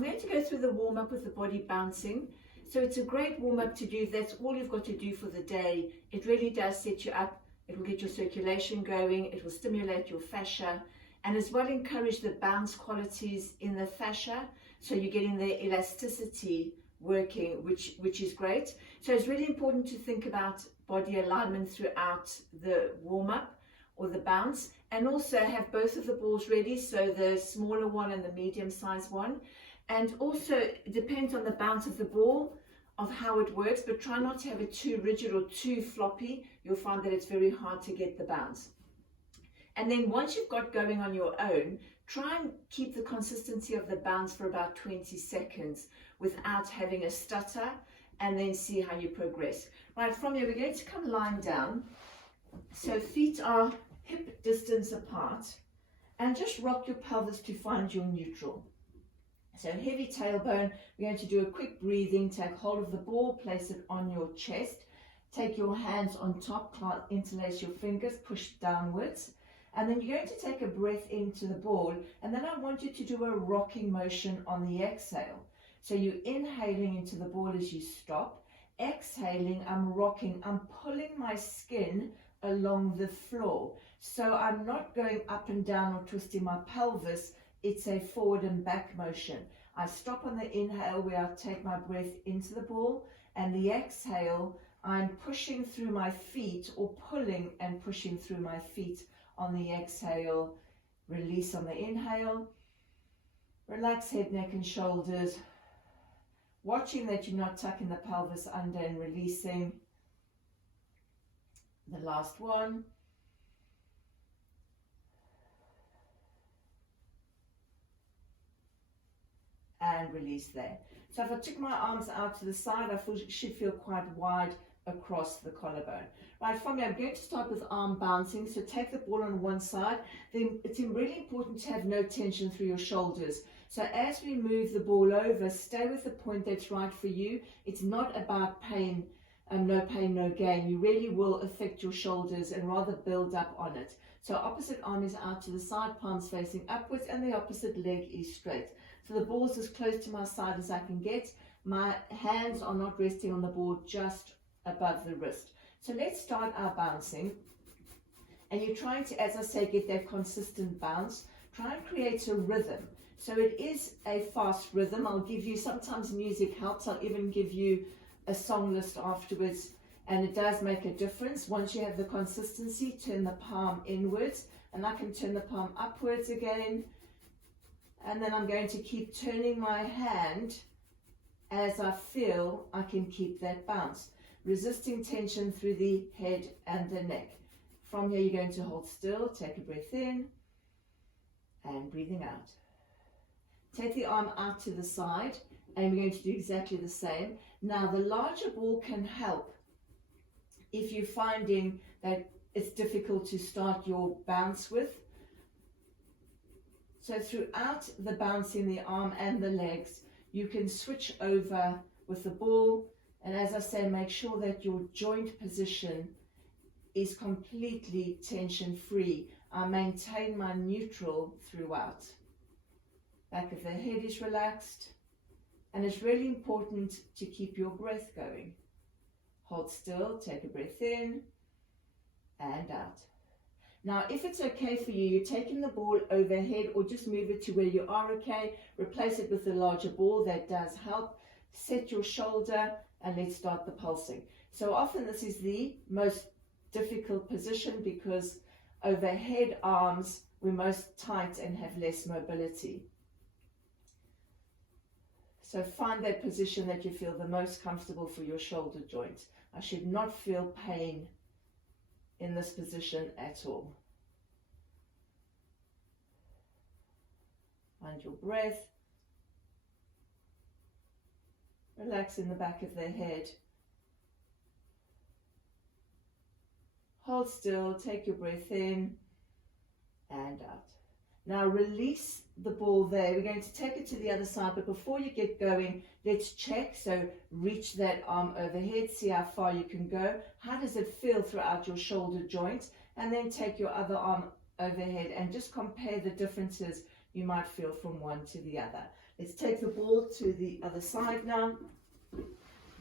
I'm going to go through the warm-up with the body bouncing. So it's a great warm-up to do. That's all you've got to do for the day. It really does set you up. It will get your circulation going. It will stimulate your fascia and as well encourage the bounce qualities in the fascia. So you're getting the elasticity working, which is great. So it's really important to think about body alignment throughout the warm-up or the bounce, and also have both of the balls ready, so the smaller one and the medium-sized one. And also it depends on the bounce of the ball, of how it works, but try not to have it too rigid or too floppy. You'll find that it's very hard to get the bounce. And then once you've got going on your own, try and keep the consistency of the bounce for about 20 seconds without having a stutter, and then see how you progress. Right, from here we're going to come lying down. So feet are hip distance apart, and just rock your pelvis to find your neutral. So heavy tailbone. We're going to do a quick breathing. Take hold of the ball, place it on your chest. Take your hands on top, interlace your fingers, push downwards. And then you're going to take a breath into the ball, and then I want you to do a rocking motion on the exhale. So you're inhaling into the ball as you stop. Exhaling, I'm rocking, I'm pulling my skin along the floor. So I'm not going up and down or twisting my pelvis. It's a forward and back motion. I stop on the inhale where I take my breath into the ball, and the exhale, I'm pushing through my feet, or pulling and pushing through my feet on the exhale. Release on the inhale. Relax head, neck and shoulders. Watching that you're not tucking the pelvis under, and releasing. The last one. And release there. So if I took my arms out to the side, I should feel quite wide across the collarbone. Right, from here, I'm going to start with arm bouncing. So take the ball on one side. Then it's really important to have no tension through your shoulders. So as we move the ball over, stay with the point that's right for you. It's not about pain, no pain, no gain. You really will affect your shoulders and rather build up on it. So opposite arm is out to the side, palms facing upwards, and the opposite leg is straight. So the ball's as close to my side as I can get. My hands are not resting on the ball, just above the wrist. So let's start our bouncing. And you're trying to, as I say, get that consistent bounce. Try and create a rhythm. So it is a fast rhythm. I'll give you, sometimes music helps. I'll even give you a song list afterwards. And it does make a difference. Once you have the consistency, turn the palm inwards. And I can turn the palm upwards again. And then I'm going to keep turning my hand as I feel I can keep that bounce. Resisting tension through the head and the neck. From here, you're going to hold still, take a breath in, and breathing out. Take the arm out to the side, and we're going to do exactly the same. Now, the larger ball can help if you're finding that it's difficult to start your bounce with. So throughout the bouncing, the arm and the legs, you can switch over with the ball. And as I say, make sure that your joint position is completely tension-free. I maintain my neutral throughout. Back of the head is relaxed. And it's really important to keep your breath going. Hold still, take a breath in and out. Now, if it's okay for you, you're taking the ball overhead, or just move it to where you are okay. Replace it with the larger ball. That does help. Set your shoulder, and let's start the pulsing. So often this is the most difficult position because overhead arms, we're most tight and have less mobility. So find that position that you feel the most comfortable for your shoulder joint. I should not feel pain in this position at all. Find your breath. Relax in the back of the head. Hold still, take your breath in and out. Now release the ball there. We're going to take it to the other side, but before you get going, let's check. So reach that arm overhead, see how far you can go. How does it feel throughout your shoulder joint? And then take your other arm overhead and just compare the differences you might feel from one to the other. Let's take the ball to the other side now.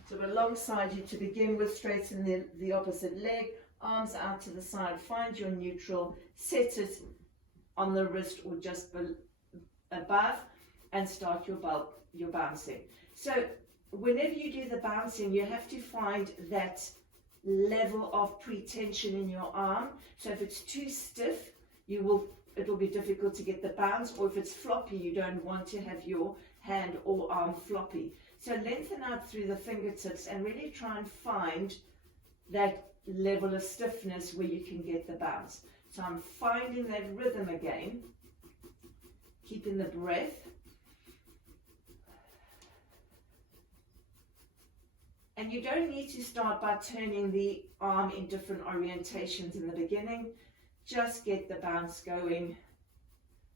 So alongside you to begin with, straighten the opposite leg, arms out to the side, find your neutral, set it on the wrist or just above, and start your bouncing. So whenever you do the bouncing, you have to find that level of pre-tension in your arm. So if it's too stiff, it will be difficult to get the bounce, or if it's floppy, you don't want to have your hand or arm floppy. So lengthen out through the fingertips and really try and find that level of stiffness where you can get the bounce. So I'm finding that rhythm again, keeping the breath. And you don't need to start by turning the arm in different orientations in the beginning. Just get the bounce going.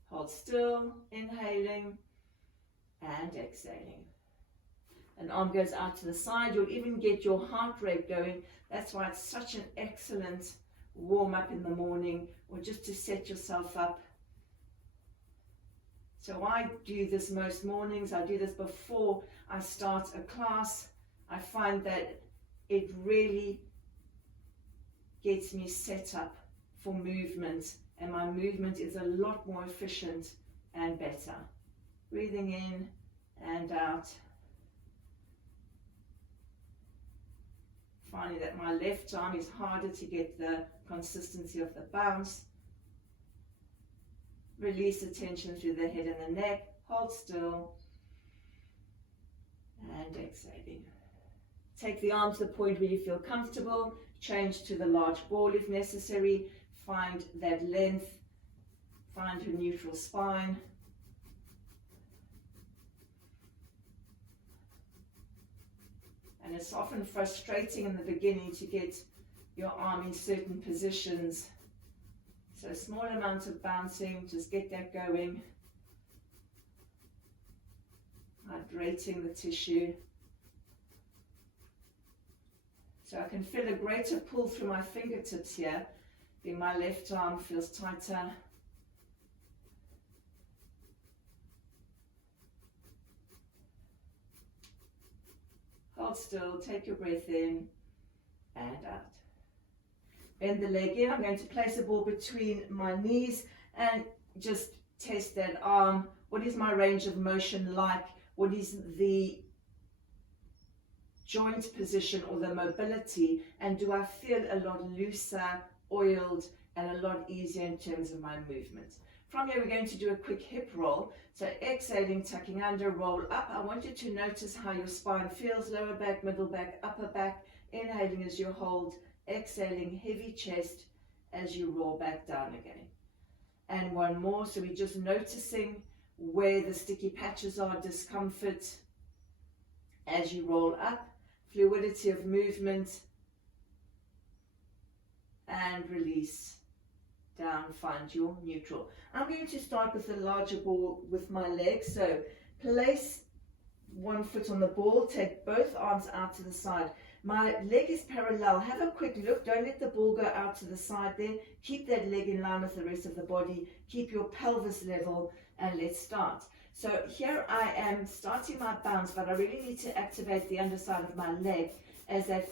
Hold still, inhaling and exhaling. An arm goes out to the side. You'll even get your heart rate going. That's why it's such an excellent warm up in the morning, or just to set yourself up. So I do this most mornings. I do this before I start a class. I find that it really gets me set up for movement, and my movement is a lot more efficient and better. Breathing in and out. Finding that my left arm is harder to get the consistency of the bounce. Release the tension through the head and the neck. Hold still and exhaling. Take the arm to the point where you feel comfortable. Change to the large ball if necessary. Find that length. Find your neutral spine. And it's often frustrating in the beginning to get your arm in certain positions. So a small amount of bouncing, just get that going. Hydrating the tissue. So I can feel a greater pull through my fingertips here. Then my left arm feels tighter. Hold still, take your breath in and out. Bend the leg in. I'm going to place a ball between my knees and just test that arm. What is my range of motion like? What is the joint position or the mobility? And do I feel a lot looser, oiled, and a lot easier in terms of my movement? From here, we're going to do a quick hip roll. So exhaling, tucking under, roll up. I want you to notice how your spine feels, lower back, middle back, upper back. Inhaling as you hold, exhaling, heavy chest as you roll back down again. And one more, so we're just noticing where the sticky patches are, discomfort as you roll up, fluidity of movement, and release down, find your neutral. I'm going to start with a larger ball with my legs. So place one foot on the ball, take both arms out to the side. My leg is parallel. Have a quick look. Don't let the ball go out to the side there. Keep that leg in line with the rest of the body. Keep your pelvis level, and let's start. So here I am starting my bounce, but I really need to activate the underside of my leg as I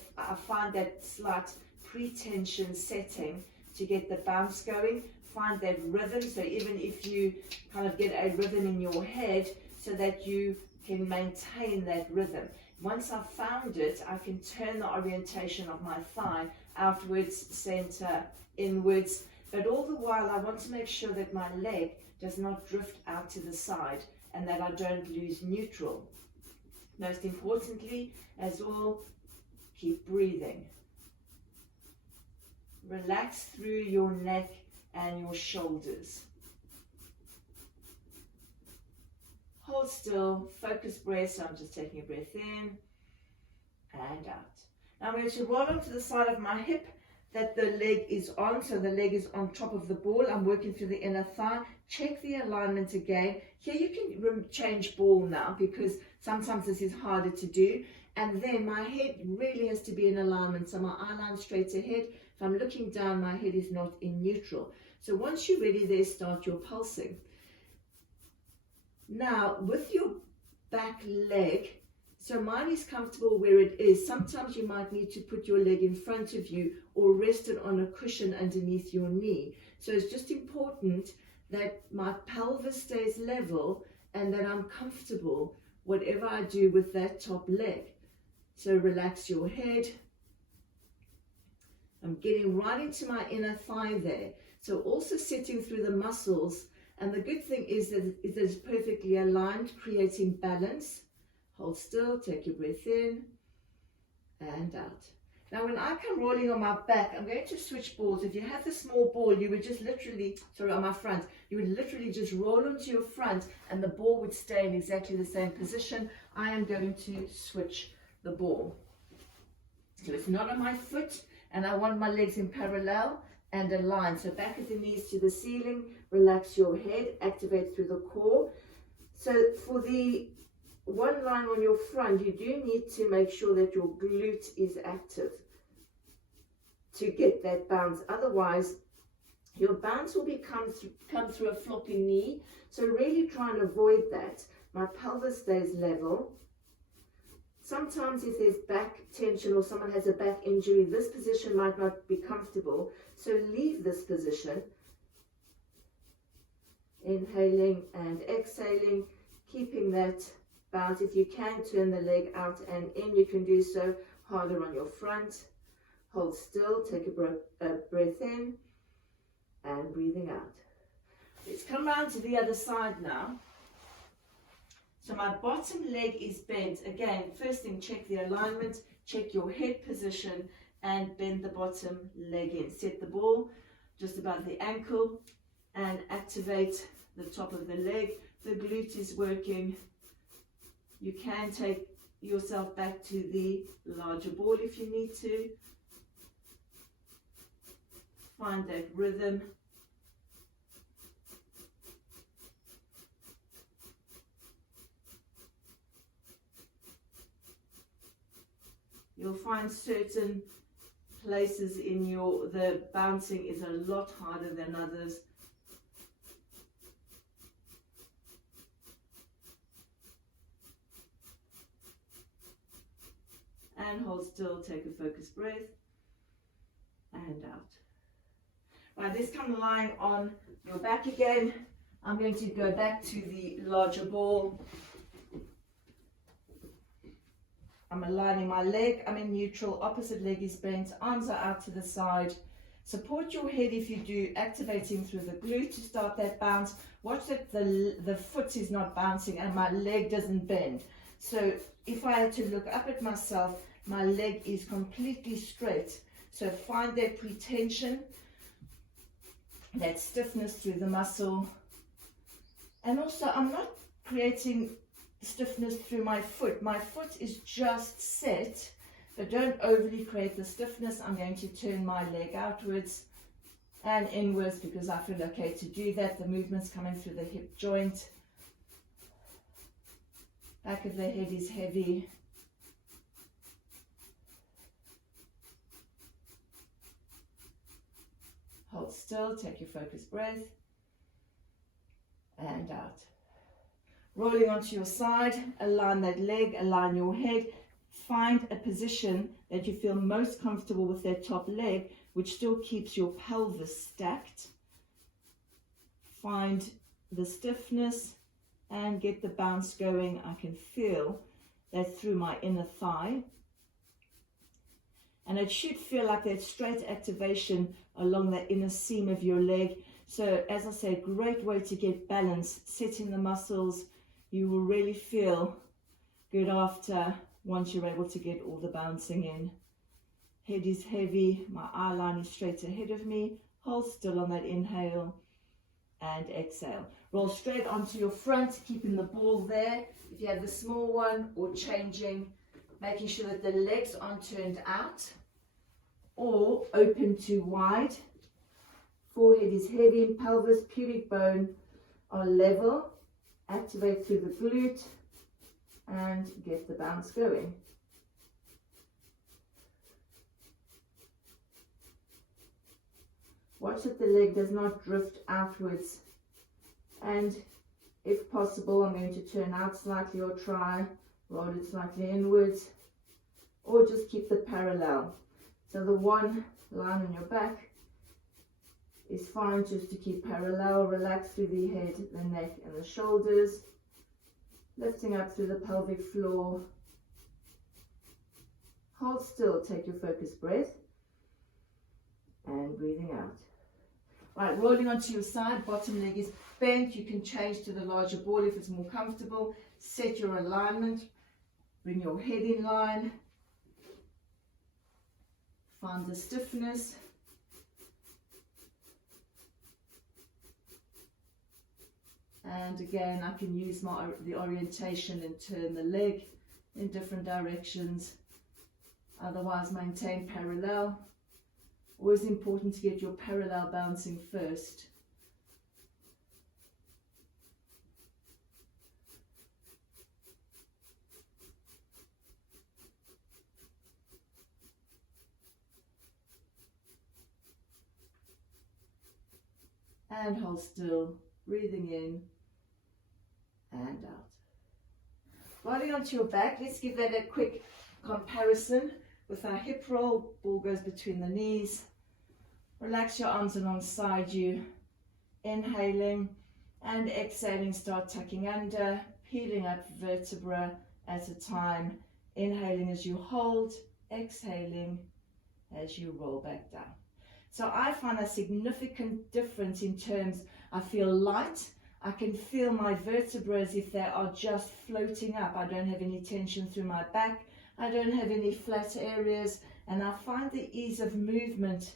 find that slight pre-tension setting to get the bounce going. Find that rhythm, so even if you kind of get a rhythm in your head, so that you can maintain that rhythm. Once I've found it, I can turn the orientation of my thigh outwards, center, inwards, but all the while I want to make sure that my leg does not drift out to the side and that I don't lose neutral. Most importantly, as well, keep breathing. Relax through your neck and your shoulders. Hold still, focus breath, so I'm just taking a breath in and out. Now I'm going to roll onto the side of my hip that the leg is on, so the leg is on top of the ball. I'm working through the inner thigh. Check the alignment again. Here you can change ball now, because sometimes this is harder to do. And then my head really has to be in alignment, so my eye line straight ahead. If I'm looking down, my head is not in neutral. So once you're ready there, start your pulsing. Now with your back leg, so mine is comfortable where it is. Sometimes you might need to put your leg in front of you or rest it on a cushion underneath your knee. So it's just important that my pelvis stays level and that I'm comfortable whatever I do with that top leg. So relax your head. I'm getting right into my inner thigh there. So also sitting through the muscles. And the good thing is that it is perfectly aligned, creating balance. Hold still, take your breath in and out. Now when I come rolling on my back, I'm going to switch balls. If you have the small ball, you would just literally, sorry, on my front, you would literally just roll onto your front and the ball would stay in exactly the same position. I am going to switch the ball. So it's not on my foot and I want my legs in parallel and aligned. So back of the knees to the ceiling, relax your head, activate through the core. So for the one line on your front, you do need to make sure that your glute is active to get that bounce. Otherwise, your bounce will come through a floppy knee. So really try and avoid that. My pelvis stays level. Sometimes if there's back tension or someone has a back injury, this position might not be comfortable. So leave this position. Inhaling and exhaling, keeping that bounce. If you can turn the leg out and in, you can do so. Harder on your front. Hold still, take a breath in and breathing out. Let's come around to the other side now. So my bottom leg is bent. Again, first thing, check the alignment, check your head position and bend the bottom leg in. Set the ball just above the ankle and activate the top of the leg. The glute is working. You can take yourself back to the larger ball if you need to. Find that rhythm. You'll find certain places in the bouncing is a lot harder than others. And hold still, take a focused breath and out. Right, let's come lying on your back again. I'm going to go back to the larger ball. I'm aligning my leg. I'm in neutral. Opposite leg is bent. Arms are out to the side. Support your head if you do, activating through the glute to start that bounce. Watch that the foot is not bouncing and my leg doesn't bend. So if I had to look up at myself, my leg is completely straight. So find that pretension, that stiffness through the muscle. And also I'm not creating stiffness through my foot. My foot is just set, but don't overly create the stiffness. I'm going to turn my leg outwards and inwards because I feel okay to do that. The movement's coming through the hip joint. Back of the head is heavy. Hold still, take your focused breath and out. Rolling onto your side, align that leg, align your head. Find a position that you feel most comfortable with that top leg, which still keeps your pelvis stacked. Find the stiffness and get the bounce going. I can feel that through my inner thigh. And it should feel like that straight activation along the inner seam of your leg. So as I say, great way to get balance, setting the muscles. You will really feel good after, once you're able to get all the bouncing in. Head is heavy, my eye line is straight ahead of me. Hold still on that inhale and exhale. Roll straight onto your front, keeping the ball there. If you have the small one, or changing, making sure that the legs aren't turned out or open too wide. Forehead is heavy, pelvis, pubic bone are level. Activate through the glute and get the bounce going. Watch that the leg does not drift outwards and If possible, I'm going to turn out slightly or try, roll it slightly inwards, or just keep the parallel. So the one line on your back is fine just to keep parallel. Relax through the head, the neck and the shoulders, lifting up through the pelvic floor. Hold still, take your focused breath and breathing out. Right, rolling onto your side, bottom leg is bent. You can change to the larger ball if it's more comfortable. Set your alignment, bring your head in line, find the stiffness. And again, I can use the orientation and turn the leg in different directions. Otherwise, maintain parallel. Always important to get your parallel bouncing first. And hold still, breathing in and out. Rolling onto your back, let's give that a quick comparison with our hip roll. Ball goes between the knees. Relax your arms alongside you. Inhaling and exhaling, start tucking under, peeling up vertebra at a time. Inhaling as you hold, exhaling as you roll back down. So I find a significant difference in terms, I feel light. I can feel my vertebrae as if they are just floating up. I don't have any tension through my back. I don't have any flat areas. And I find the ease of movement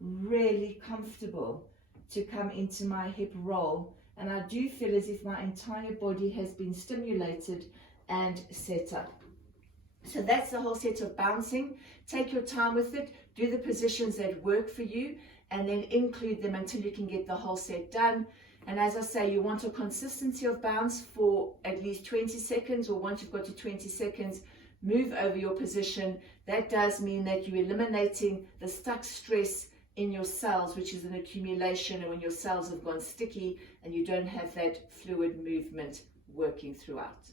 really comfortable to come into my hip roll. And I do feel as if my entire body has been stimulated and set up. So that's the whole set of bouncing. Take your time with it. Do the positions that work for you and then include them until you can get the whole set done. And as I say, you want a consistency of bounce for at least 20 seconds, or once you've got to 20 seconds, move over your position. That does mean that you're eliminating the stuck stress in your cells, which is an accumulation, and when your cells have gone sticky and you don't have that fluid movement working throughout.